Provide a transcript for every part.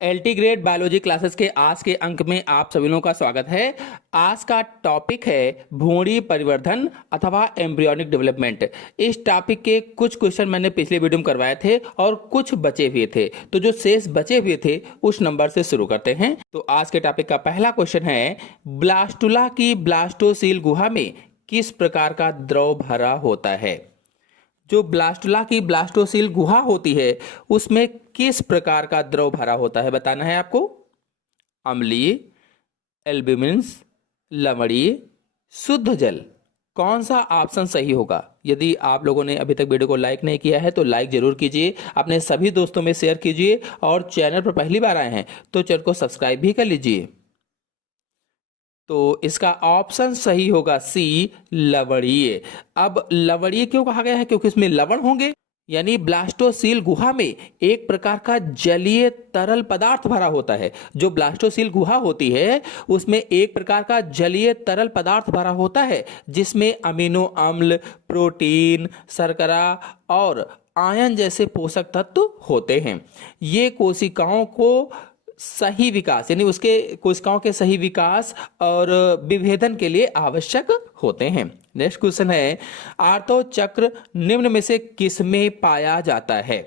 LT grade biology classes के आज के अंक में आप सभी लोगों का स्वागत है। आज का टॉपिक है भ्रूणी परिवर्धन अथवा एम्ब्रियोनिक डेवलपमेंट। इस टॉपिक के कुछ क्वेश्चन मैंने पिछले वीडियो में करवाए थे और कुछ बचे हुए थे, तो जो शेष बचे हुए थे उस नंबर से शुरू करते हैं। तो आज के टॉपिक का पहला क्वेश्चन है, ब्लास्टुला की ब्लास्टोसील गुहा में किस प्रकार का द्रव भरा होता है। जो ब्लास्टुला की ब्लास्टोसील गुहा होती है उसमें किस प्रकार का द्रव भरा होता है बताना है आपको। अम्लीय, एल्ब्यूमिन्स, लवणीय, शुद्ध जल। कौन सा ऑप्शन सही होगा? यदि आप लोगों ने अभी तक वीडियो को लाइक नहीं किया है तो लाइक जरूर कीजिए, अपने सभी दोस्तों में शेयर कीजिए और चैनल पर पहली बार आए हैं तो चैनल को सब्सक्राइब भी कर लीजिए। तो इसका ऑप्शन सही होगा सी, लवणीय। अब लवणीय क्यों कहा गया है? क्योंकि इसमें लवण होंगे, यानी ब्लास्टोसील गुहा में एक प्रकार का जलीय तरल पदार्थ भरा होता है। जो ब्लास्टोसील गुहा होती है उसमें एक प्रकार का जलीय तरल पदार्थ भरा होता है जिसमें अमीनो अम्ल, प्रोटीन, शर्करा और आयन जैसे पोषक तत्व होते हैं। ये कोशिकाओं को सही विकास, यानी उसके कोशिकाओं के सही विकास और विभेदन के लिए आवश्यक होते हैं। नेक्स्ट क्वेश्चन है, आर्तो चक्र निम्न में से किस में पाया जाता है?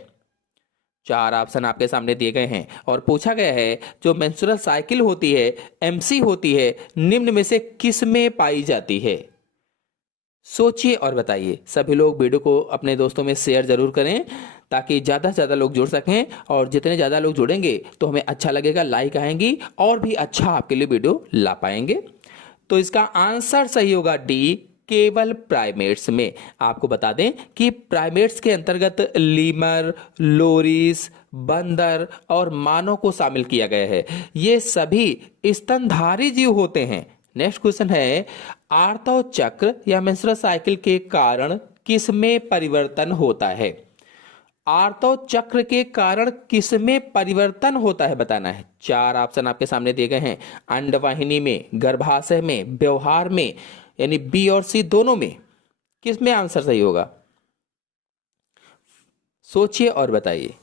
चार ऑप्शन आपके सामने दिए गए हैं और पूछा गया है जो मेंस्ट्रुअल साइकिल होती है, एमसी होती है, निम्न में से किस में पाई जाती है? सोचिए और बताइए। सभी लोग वीडियो को अपने दोस्तों में शेयर जरूर करें ताकि ज़्यादा से ज़्यादा लोग जुड़ सकें, और जितने ज़्यादा लोग जुड़ेंगे तो हमें अच्छा लगेगा, लाइक आएंगी और भी अच्छा आपके लिए वीडियो ला पाएंगे। तो इसका आंसर सही होगा डी, केवल प्राइमेट्स में। आपको बता दें कि प्राइमेट्स के अंतर्गत लीमर, लोरिस, बंदर और मानव को शामिल किया गया है। ये सभी स्तनधारी जीव होते हैं। नेक्स्ट क्वेश्चन है, आर्तो चक्र या मेंस्ट्रुअल साइकिल के कारण किसमें परिवर्तन होता है? आर्तो चक्र के कारण किसमें परिवर्तन होता है बताना है। चार ऑप्शन आपके सामने दिए गए हैं, अंडवाहिनी में, गर्भाशय में, व्यवहार में, यानी बी और सी दोनों में। किसमें आंसर सही होगा? सोचिए और बताइए।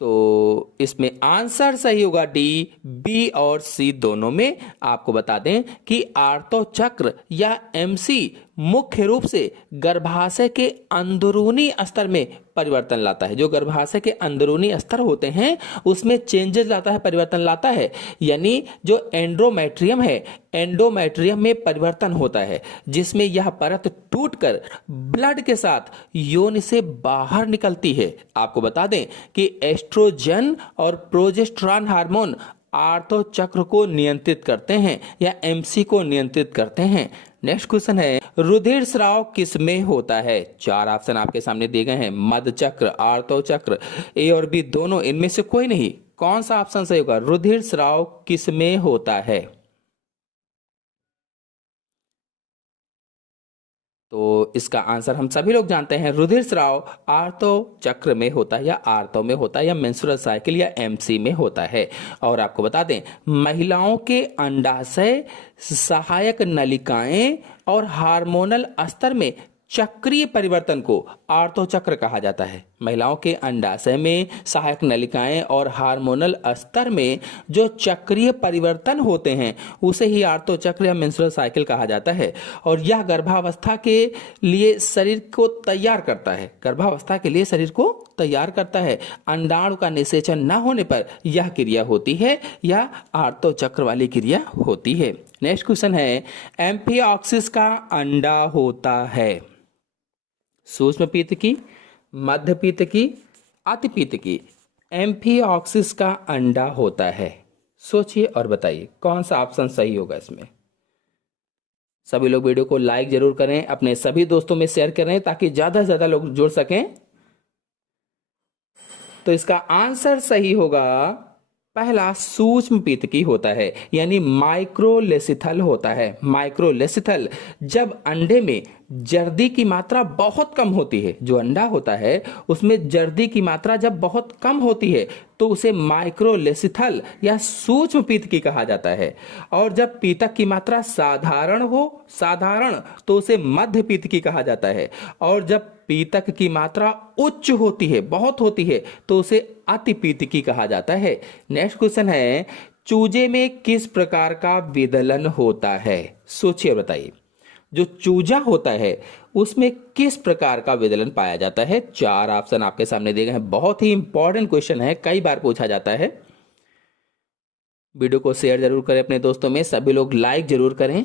तो इसमें आंसर सही होगा डी, बी और सी दोनों में। आपको बता दें कि आर्तो चक्र या एमसी मुख्य रूप से गर्भाशय के अंदरूनी स्तर में परिवर्तन लाता है। जो गर्भाशय के अंदरूनी स्तर होते हैं उसमें चेंजेस लाता है, परिवर्तन लाता है। यानी जो एंडोमेट्रियम है, एंडोमेट्रियम में परिवर्तन होता है जिसमें यह परत टूटकर ब्लड के साथ योनि से बाहर निकलती है। आपको बता दें कि एस्ट्रोजन और प्रोजेस्टेरॉन हार्मोन आर्तो चक्र को नियंत्रित करते हैं या एमसी को नियंत्रित करते हैं। नेक्स्ट क्वेश्चन है, रुधिर स्राव किस में होता है? चार ऑप्शन आपके सामने दिए गए हैं, मध्य चक्र, आर्तो चक्र, ए और बी दोनों, इनमें से कोई नहीं। कौन सा ऑप्शन सही होगा? रुधिर स्राव किस में होता है? तो इसका आंसर हम सभी लोग जानते हैं, रुधिर स्राव आर्तो चक्र में होता है या आर्तो में होता है या मेंस्ट्रुअल साइकिल या एमसी में होता है। और आपको बता दें, महिलाओं के अंडाशय, सहायक नलिकाएं और हार्मोनल स्तर में चक्रीय परिवर्तन को आर्तो चक्र कहा जाता है। महिलाओं के अंडाशय में, सहायक नलिकाएं और हार्मोनल स्तर में जो चक्रीय परिवर्तन होते हैं उसे ही आर्तो चक्र या मेंस्ट्रुअल साइकिल कहा जाता है। और यह गर्भावस्था के लिए शरीर को तैयार करता है, गर्भावस्था के लिए शरीर को तैयार करता है। अंडाणु का निषेचन न होने पर यह क्रिया होती है या आर्तो चक्र वाली क्रिया होती है। नेक्स्ट क्वेश्चन है, एम्फिऑक्सिस का अंडा होता है सूक्ष्म पीत की, मध्य पीत की, अति पीत की। एम्फिऑक्सिस का अंडा होता है। सोचिए और बताइए कौन सा ऑप्शन सही होगा इसमें। सभी लोग वीडियो को लाइक जरूर करें, अपने सभी दोस्तों में शेयर करें ताकि ज्यादा से ज्यादा लोग जुड़ सकें। तो इसका आंसर सही होगा पहला, सूक्ष्म पीतकी होता है, यानी माइक्रोलेसिथल होता है। माइक्रोलेसिथल जब अंडे में जर्दी की मात्रा बहुत कम होती है, जो अंडा होता है उसमें जर्दी की मात्रा जब बहुत कम होती है तो उसे माइक्रोलेसिथल या सूक्ष्म पीतकी कहा जाता है। और जब पीतक की मात्रा साधारण तो उसे मध्य पीतकी कहा जाता है। और जब पीतक की मात्रा उच्च होती है, बहुत होती है, तो उसे अति पीतकी कहा जाता है। नेक्स्ट क्वेश्चन है, चूजे में किस प्रकार का विदलन होता है? सोचिए बताइए। जो चूजा होता है उसमें किस प्रकार का विदलन पाया जाता है? 4 ऑप्शन आपके सामने दिए गए हैं। बहुत ही इंपॉर्टेंट क्वेश्चन है, कई बार पूछा जाता है। वीडियो को शेयर जरूर करें अपने दोस्तों में, सभी लोग लाइक जरूर करें।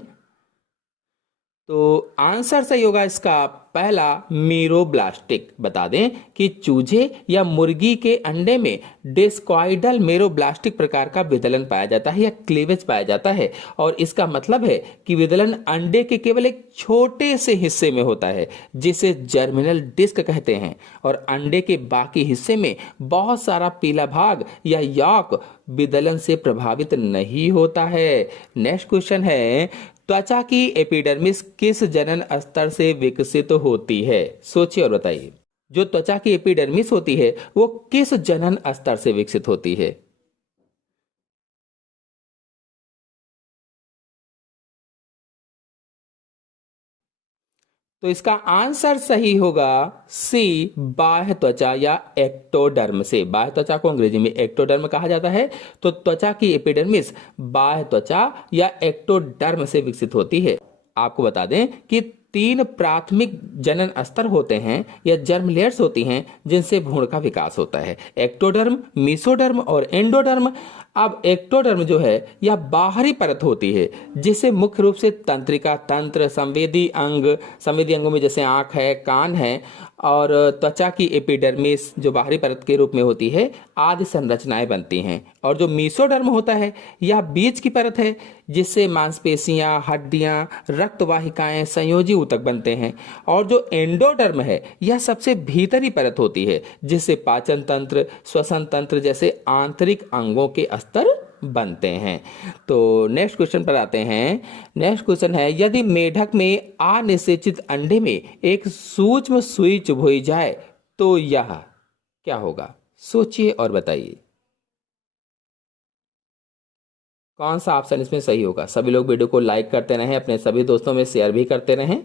तो आंसर सही होगा इसका पहला, मेरोब्लास्टिक। बता दें कि चूजे या मुर्गी के अंडे में डिस्कॉइडल मेरोब्लास्टिक प्रकार का विदलन पाया जाता है या क्लीवेज पाया जाता है। और इसका मतलब है कि विदलन अंडे के केवल एक छोटे से हिस्से में होता है जिसे जर्मिनल डिस्क कहते हैं, और अंडे के बाकी हिस्से में बहुत सारा पीला भाग या यॉक विदलन से प्रभावित नहीं होता है। नेक्स्ट क्वेश्चन है, त्वचा की एपिडर्मिस किस जनन स्तर से विकसित होती है? सोचिए और बताइए। जो त्वचा की एपिडर्मिस होती है वो किस जनन स्तर से विकसित होती है? तो इसका आंसर सही होगा सी, बाह्य त्वचा या एक्टोडर्म से। बाह्य त्वचा को अंग्रेजी में एक्टोडर्म कहा जाता है। तो त्वचा की एपिडर्मिस बाह्य त्वचा या एक्टोडर्म से विकसित होती है। आपको बता दें कि 3 प्राथमिक जनन स्तर होते हैं या जर्म लेयर्स होती हैं जिनसे भ्रूण का विकास होता है, एक्टोडर्म, मेसोडर्म और एंडोडर्म। अब एक्टोडर्म जो है यह बाहरी परत होती है जिसे मुख्य रूप से तंत्रिका तंत्र, संवेदी अंगों में जैसे आंख है, कान है, और त्वचा की एपिडर्मिस जो बाहरी परत के रूप में होती है आदि संरचनाएं बनती हैं। और जो मेसोडर्म होता है यह बीज की परत है जिससे मांसपेशियां, हड्डियां, रक्त वाहिकाएं, संयोजी ऊतक बनते हैं। और जो एंडोडर्म है यह सबसे भीतरी परत होती है जिससे पाचन तंत्र, श्वसन तंत्र जैसे आंतरिक अंगों के स्तर बनते हैं। तो नेक्स्ट क्वेश्चन पर आते हैं। नेक्स्ट क्वेश्चन है, यदि मेढक में अनिषेचित अंडे में एक सूक्ष्म सुई चुभोई जाए तो यह क्या होगा? सोचिए और बताइए। कौन सा ऑप्शन इसमें सही होगा? सभी लोग वीडियो को लाइक करते रहें, अपने सभी दोस्तों में शेयर भी करते रहें।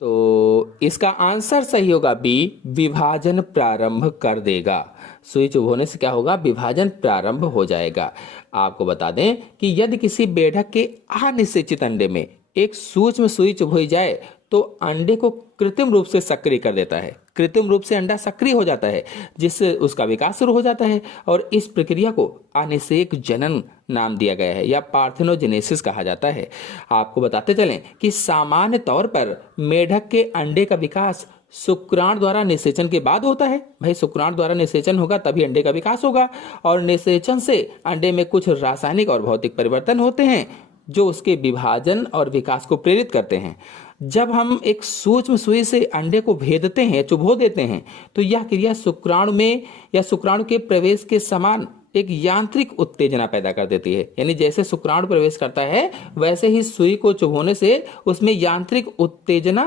तो इसका आंसर सही होगा बी, विभाजन प्रारंभ कर देगा। सुई चुभ होने से क्या होगा? विभाजन प्रारंभ हो जाएगा। आपको बता दें कि यदि किसी मेढक के अनिषेचित अंडे में एक सूक्ष्म सुई चुभोई जाए तो अंडे को कृत्रिम रूप से सक्रिय कर देता है। कृत्रिम रूप से अंडा सक्रिय हो जाता है जिससे उसका विकास शुरू हो जाता है, और इस प्रक्रिया को अनिषेक जनन नाम दिया गया है या पार्थेनोजेनेसिस कहा जाता है। आपको बताते चलें कि सामान्य तौर पर मेढक के अंडे का विकास शुक्राणु द्वारा निषेचन के बाद होता है। भाई शुक्राणु द्वारा निषेचन होगा तभी अंडे का विकास होगा, और निषेचन से अंडे में कुछ रासायनिक और भौतिक परिवर्तन होते हैं जो उसके विभाजन और विकास को प्रेरित करते हैं। जब हम एक सूक्ष्म सुई से अंडे को भेदते हैं, चुभो देते हैं, तो यह क्रिया शुक्राणु में या शुक्राणु के प्रवेश के समान एक यांत्रिक उत्तेजना पैदा कर देती है। यानी जैसे शुक्राणु प्रवेश करता है वैसे ही सुई को चुभोने से उसमें यांत्रिक उत्तेजना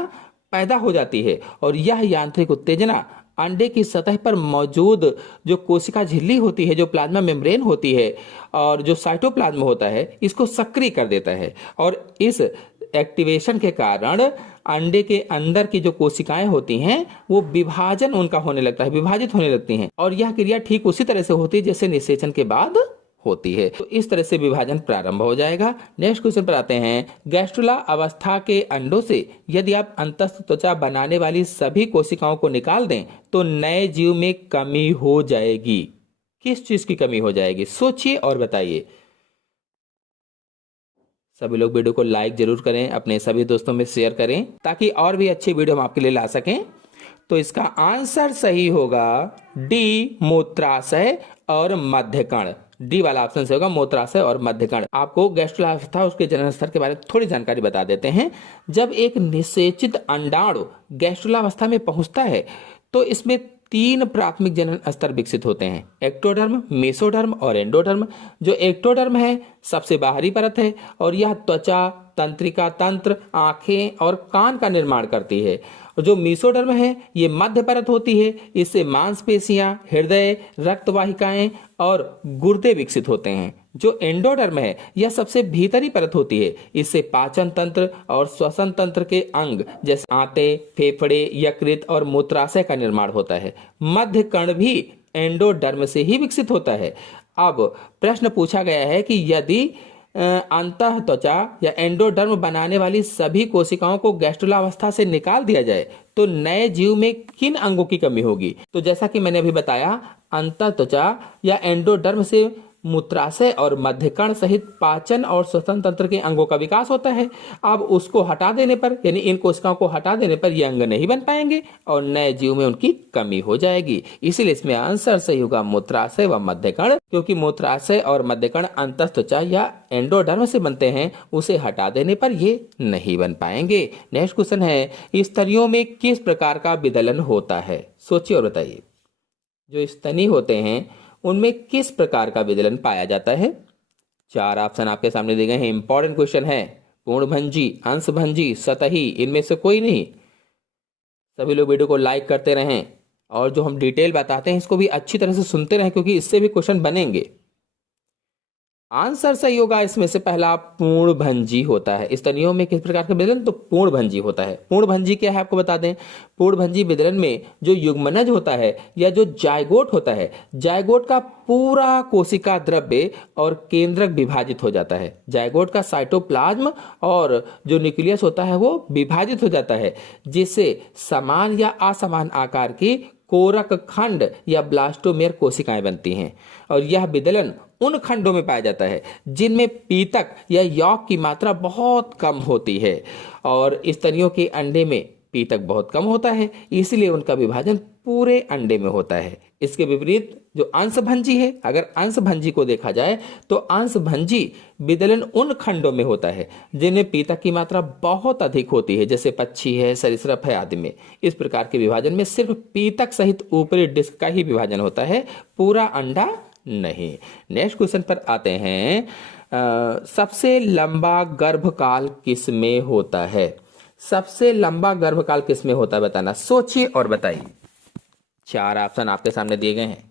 पैदा हो जाती है, और यह यांत्रिक उत्तेजना अंडे की सतह पर मौजूद जो कोशिका झिल्ली होती है, जो प्लाज्मा मेम्ब्रेन होती है और जो साइटोप्लाज्म होता है, इसको सक्रिय कर देता है। और इस एक्टिवेशन के कारण अंडे के अंदर की जो कोशिकाएं होती हैं वो विभाजन उनका होने लगता है, विभाजित होने लगती हैं। और यह क्रिया ठीक उसी तरह से होती है जैसे निषेचन के बाद होती है। तो इस तरह से विभाजन प्रारंभ हो जाएगा। नेक्स्ट क्वेश्चन पर आते हैं। गैस्ट्रुला अवस्था के अंडों से यदि आप अंतस्थ त्वचा बनाने वाली सभी कोशिकाओं को निकाल दें तो नए जीव में कमी हो जाएगी। किस चीज की कमी हो जाएगी? सोचिए और बताइए। सभी लोग वीडियो को लाइक जरूर करें, अपने सभी दोस्तों में शेयर करें ताकि और भी अच्छी वीडियो हम आपके लिए ला सकें। तो इसका आंसर सही होगा डी, मूत्राशय और मध्यकण। डी वाला ऑप्शन से होगा, मूत्राशय और मध्यकण। आपको गैस्ट्रुलावस्था उसके जनन स्तर के बारे में थोड़ी जानकारी बता देते हैं। जब एक निषेचित अंडाणु गैस्ट्रुलावस्था में पहुंचता है तो इसमें 3 प्राथमिक जनन स्तर विकसित होते हैं, एक्टोडर्म, मेसोडर्म और एंडोडर्म। जो एक्टोडर्म है सबसे बाहरी परत है और यह त्वचा तंत्रिका तंत्र, आंखें और कान का निर्माण करती है। और जो मेसोडर्म है ये मध्य परत होती है, इससे मांसपेशियां, हृदय, रक्त वाहिकाएं और गुर्दे विकसित होते हैं। जो एंडोडर्म है यह सबसे भीतरी परत होती है, इससे पाचन तंत्र और श्वसन तंत्र के अंग जैसे आंतें, फेफड़े, यकृत और मूत्राशय का निर्माण होता है। मध्य कण भी एंडोडर्म से ही विकसित होता है। अब प्रश्न पूछा गया है कि यदि अंतः त्वचा या एंडोडर्म बनाने वाली सभी कोशिकाओं को गैस्ट्रुलावस्था से निकाल दिया जाए तो नए जीव में किन अंगों की कमी होगी? तो जैसा कि मैंने अभी बताया, अंतः त्वचा या एंडोडर्म से मूत्राशय और मध्यकण सहित पाचन और श्वसन तंत्र के अंगों का विकास होता है। अब उसको हटा देने पर, यानी इन कोशिकाओं को हटा देने पर ये अंग नहीं बन पाएंगे और नए जीव में उनकी कमी हो जाएगी। इसलिए इसमें आंसर सही होगा मूत्राशय व मध्यकण, क्योंकि मूत्राशय और मध्यकण अंतः त्वचा या एंडोडर्म से बनते हैं, उसे हटा देने पर ये नहीं बन पाएंगे। नेक्स्ट क्वेश्चन है, स्तनियों में किस प्रकार का विदलन होता है? सोचिए और बताइए। जो स्तनी होते हैं उनमें किस प्रकार का विदलन पाया जाता है? 4 ऑप्शन आपके सामने दिए गए हैं। इंपॉर्टेंट क्वेश्चन है। पूर्णभंजी, अंशभंजी, सतही, इनमें से कोई नहीं। सभी लोग वीडियो को लाइक करते रहें और जो हम डिटेल बताते हैं इसको भी अच्छी तरह से सुनते रहें, क्योंकि इससे भी क्वेश्चन बनेंगे। आंसर सही होगा इसमें से पहला, पूर्णभंजी होता है। स्तनियों में किस प्रकार का विदलन? तो पूर्णभंजी होता है। पूर्णभंजी क्या है आपको बता दें। पूर्णभंजी विदलन में जो युग्मनज होता है या जो जायगोट होता है, जायगोट का पूरा कोशिका द्रव्य और केंद्रक विभाजित हो जाता है। जायगोट का साइटोप्लाज्म और जो न्यूक्लियस होता है वो विभाजित हो जाता है, जिससे समान या असमान आकार की कोरक खंड या ब्लास्टोमेर कोशिकाएं बनती हैं। और यह विदलन उन खंडों में पाया जाता है जिनमें पीतक या यौक की मात्रा बहुत कम होती है, और स्तनियों के अंडे में पीतक बहुत कम होता है, इसलिए उनका विभाजन पूरे अंडे में होता है। इसके विपरीत जो अंशभंजी है, अगर अंशभंजी को देखा जाए तो अंशभंजी विदलन उन खंडों में होता है जिनमें पीतक की मात्रा बहुत अधिक होती है, जैसे पक्षी है, सरीसृप है आदि में। इस प्रकार के विभाजन में सिर्फ पीतक सहित ऊपरी डिस्क का ही विभाजन होता है, पूरा अंडा नहीं। नेक्स्ट क्वेश्चन पर आते हैं। सबसे लंबा गर्भकाल किसमें होता है? सबसे लंबा गर्भकाल किसमें होता है बताना। सोचिए और बताइए। 4 ऑप्शन आपके सामने दिए गए हैं।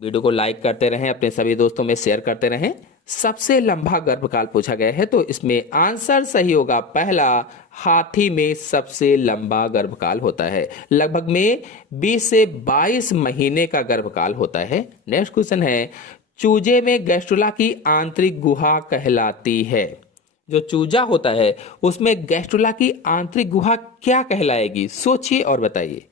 वीडियो को लाइक करते रहें, अपने सभी दोस्तों में शेयर करते रहें। सबसे लंबा गर्भकाल पूछा गया है तो इसमें आंसर सही होगा पहला, हाथी में सबसे लंबा गर्भकाल होता है। लगभग में 20 से 22 महीने का गर्भकाल होता है। नेक्स्ट क्वेश्चन है, चूजे में गैस्ट्रुला की आंतरिक गुहा कहलाती है। जो चूजा होता है उसमें गैस्ट्रुला की आंतरिक गुहा क्या कहलाएगी? सोचिए और बताइए।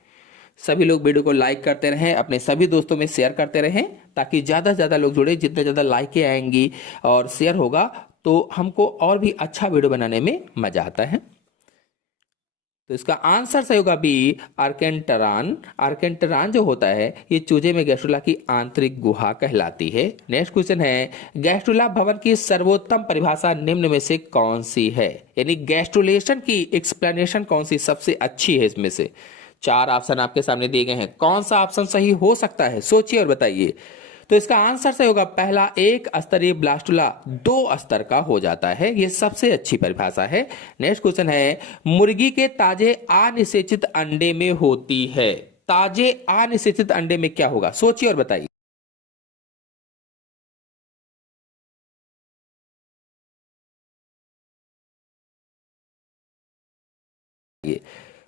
सभी लोग वीडियो को लाइक करते रहें, अपने सभी दोस्तों में शेयर करते रहें, ताकि ज़्यादा से ज़्यादा लोग जुड़े। जितने ज़्यादा लाइकें आएंगी और शेयर होगा तो हमको और भी अच्छा वीडियो बनाने में मज़ा आता है। तो इसका आंसर सही होगा बी, आर्केंटरान। आर्केंटरान जो होता है ये चूजे में गैस्ट्रुला की आंतरिक गुहा कहलाती है। नेक्स्ट क्वेश्चन है, गैस्ट्रुला भवन की सर्वोत्तम परिभाषा निम्न में से कौन सी है? यानी गैस्ट्रुलेशन की एक्सप्लेनेशन कौन सी सबसे अच्छी है इसमें से? 4 ऑप्शन आपके सामने दिए गए हैं। कौन सा ऑप्शन सही हो सकता है? सोचिए और बताइए। तो इसका आंसर सही होगा पहला, एक स्तरीय ब्लास्टुला 2 स्तर का हो जाता है। यह सबसे अच्छी परिभाषा है। नेक्स्ट क्वेश्चन है, मुर्गी के ताजे अनिषेचित अंडे में होती है। ताजे अनिषेचित अंडे में क्या होगा? सोचिए और बताइए।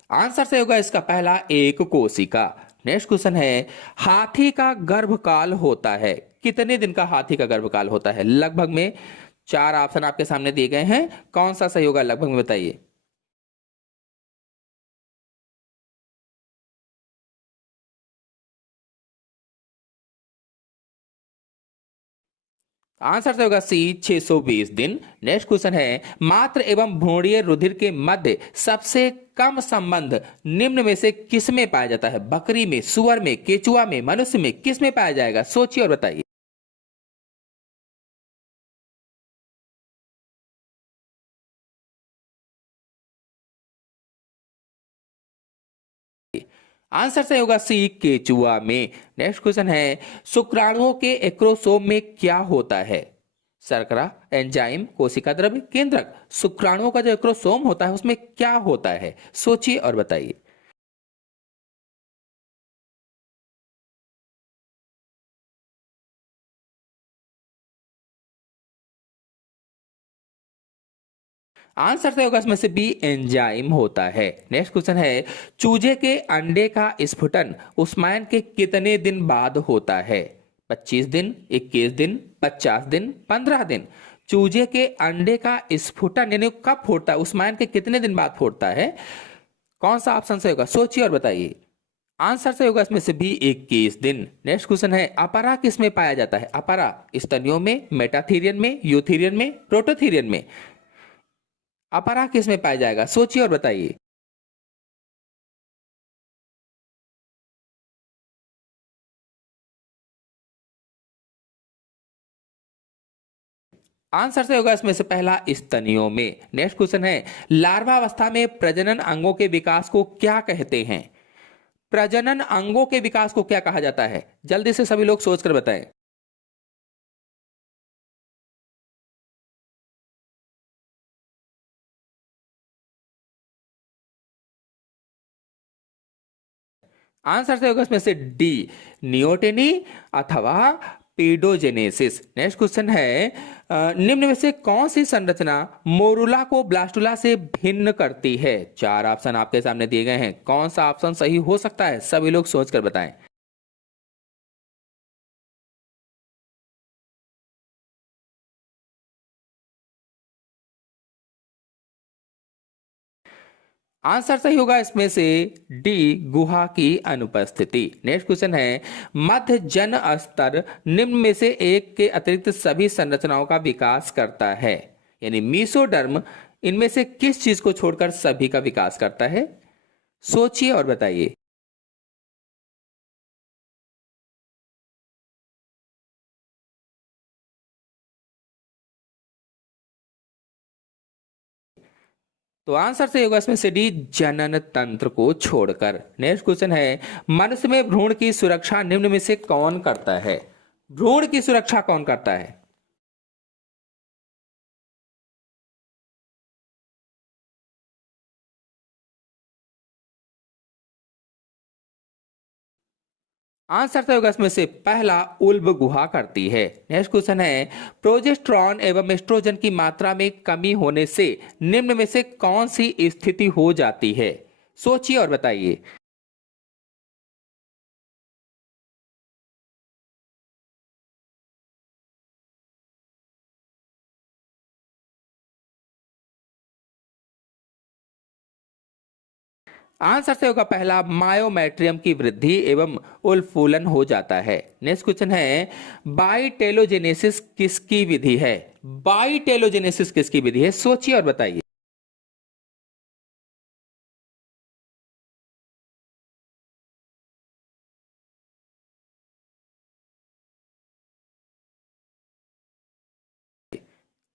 आंसर सही होगा इसका पहला, एक कोशिका। नेक्स्ट क्वेश्चन है, हाथी का गर्भकाल होता है कितने दिन का? हाथी का गर्भकाल होता है लगभग में 4 ऑप्शन आपके सामने दिए गए हैं। कौन सा सही होगा लगभग में बताइए। आंसर सही होगा सी, 620 दिन। नेक्स्ट क्वेश्चन है, मात्र एवं भ्रूणीय रुधिर के मध्य सबसे कम संबंध निम्न में से किस में पाया जाता है? बकरी में, सुअर में, केचुआ में, मनुष्य में, किस में पाया जाएगा? सोचिए और बताइए। आंसर सही होगा सी, केचुआ में। नेक्स्ट क्वेश्चन है, शुक्राणुओं के एक्रोसोम में क्या होता है? शर्करा, एंजाइम, कोशिका द्रव्य, केंद्रक। शुक्राणुओं का जो क्रोमोसोम होता है उसमें क्या होता है, सोचिए और बताइए। आंसर सही होगा इसमें से बी, एंजाइम होता है। नेक्स्ट क्वेश्चन है, चूजे के अंडे का स्फुटन उस्मायन के कितने दिन बाद होता है? 25 दिन, 21 दिन, 50 दिन, 15 दिन। चूजे के अंडे का स्फुटन यानी कब फोड़ता है, उस्मायन के कितने दिन बाद फोड़ता है? कौन सा ऑप्शन सही होगा, सोचिए और बताइए। आंसर सही होगा इसमें से भी, 21 दिन। नेक्स्ट क्वेश्चन है, अपरा किस में पाया जाता है? अपरा स्तनियों में, मेटाथीरियन में, यूथीरियन में, प्रोटोथीरियन में। अपरा किस में पाया जाएगा, सोचिए और बताइए। आंसर से होगा इसमें से पहला, स्तनियों में। नेक्स्ट क्वेश्चन है, लार्वा अवस्था में प्रजनन अंगों के विकास को क्या कहते हैं? प्रजनन अंगों के विकास को क्या कहा जाता है? जल्दी से सभी लोग सोचकर बताएं। आंसर से होगा इसमें से डी, नियोटेनी अथवा पीडोजेनेसिस। नेक्स्ट क्वेश्चन है, निम्न में से कौन सी संरचना मोरुला को ब्लास्टुला से भिन्न करती है? चार ऑप्शन आपके सामने दिए गए हैं, कौन सा ऑप्शन सही हो सकता है, सभी लोग सोचकर बताएं। आंसर सही होगा इसमें से डी, गुहा की अनुपस्थिति। नेक्स्ट क्वेश्चन है, मध्य जन स्तर निम्न में से एक के अतिरिक्त सभी संरचनाओं का विकास करता है, यानी मीसोडर्म इनमें से किस चीज को छोड़कर सभी का विकास करता है? सोचिए और बताइए। तो आंसर सही होगा इसमें से डी, जनन तंत्र को छोड़कर। नेक्स्ट क्वेश्चन है, मनुष्य में भ्रूण की सुरक्षा निम्न में से कौन करता है? भ्रूण की सुरक्षा कौन करता है? आंसर सही होगा इसमें से पहला, उल्ब गुहा करती है। नेक्स्ट क्वेश्चन है, प्रोजेस्टेरॉन एवं एस्ट्रोजन की मात्रा में कमी होने से निम्न में से कौन सी स्थिति हो जाती है? सोचिए और बताइए। आंसर से होगा पहला, मायोमेट्रियम की वृद्धि एवं उलफूलन हो जाता है। नेक्स्ट क्वेश्चन है, बाइटेलोजेनेसिस किसकी विधि है? बाइटेलोजेनेसिस किसकी विधि है, सोचिए और बताइए।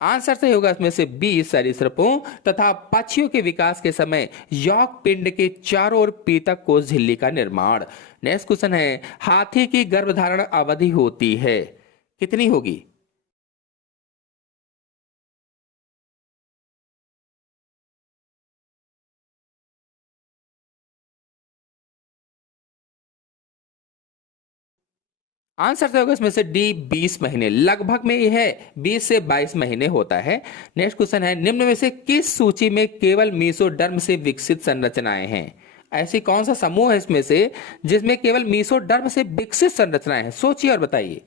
आंसर सही होगा इसमें से बी, सरीसृपों तथा पक्षियों के विकास के समय यौक पिंड के चारों ओर पीतक कोष झिल्ली का निर्माण। नेक्स्ट क्वेश्चन है, हाथी की गर्भधारण अवधि होती है, कितनी होगी? आंसर सही होगा इसमें से डी, 20 महीने। लगभग में यह है 20 से 22 महीने होता है। नेक्स्ट क्वेश्चन है, निम्न में से किस सूची में केवल मीसोडर्म से विकसित संरचनाएं हैं? ऐसी कौन सा समूह है इसमें से जिसमें केवल मीसोडर्म से विकसित संरचनाएं हैं, सोचिए और बताइए।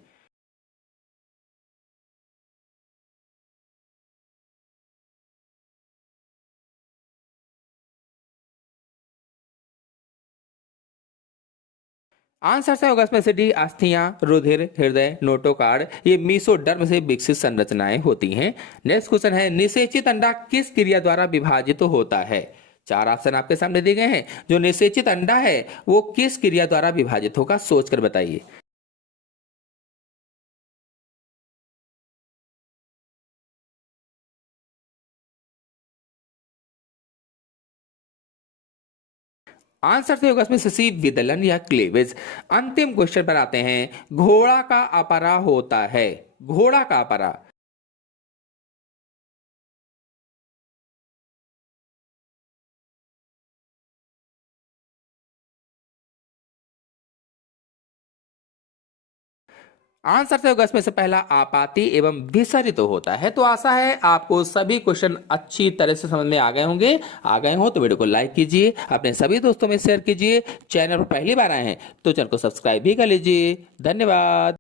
आंसर सही होगा इसमें से डी, अस्थियां, रुधिर, हृदय, नोटोकार्ड, ये मीसोडर्म से विकसित संरचनाएं होती हैं। नेक्स्ट क्वेश्चन है, निषेचित अंडा किस क्रिया द्वारा विभाजित होता है? चार ऑप्शन आपके सामने दिए गए हैं, जो निषेचित अंडा है वो किस क्रिया द्वारा विभाजित होगा, सोचकर बताइए। आंसर सही होगा इसमें से सी, विदलन या क्लेवेज। अंतिम क्वेश्चन पर आते हैं, घोड़ा का अपरा होता है, घोड़ा का अपरा आंसर से होगा इसमें से पहला आपाती एवं विसरित तो होता है। तो आशा है आपको सभी क्वेश्चन अच्छी तरह से समझ में आ गए होंगे। आ गए हो तो वीडियो को लाइक कीजिए, अपने सभी दोस्तों में शेयर कीजिए। चैनल पर पहली बार आए हैं तो चैनल को सब्सक्राइब भी कर लीजिए। धन्यवाद।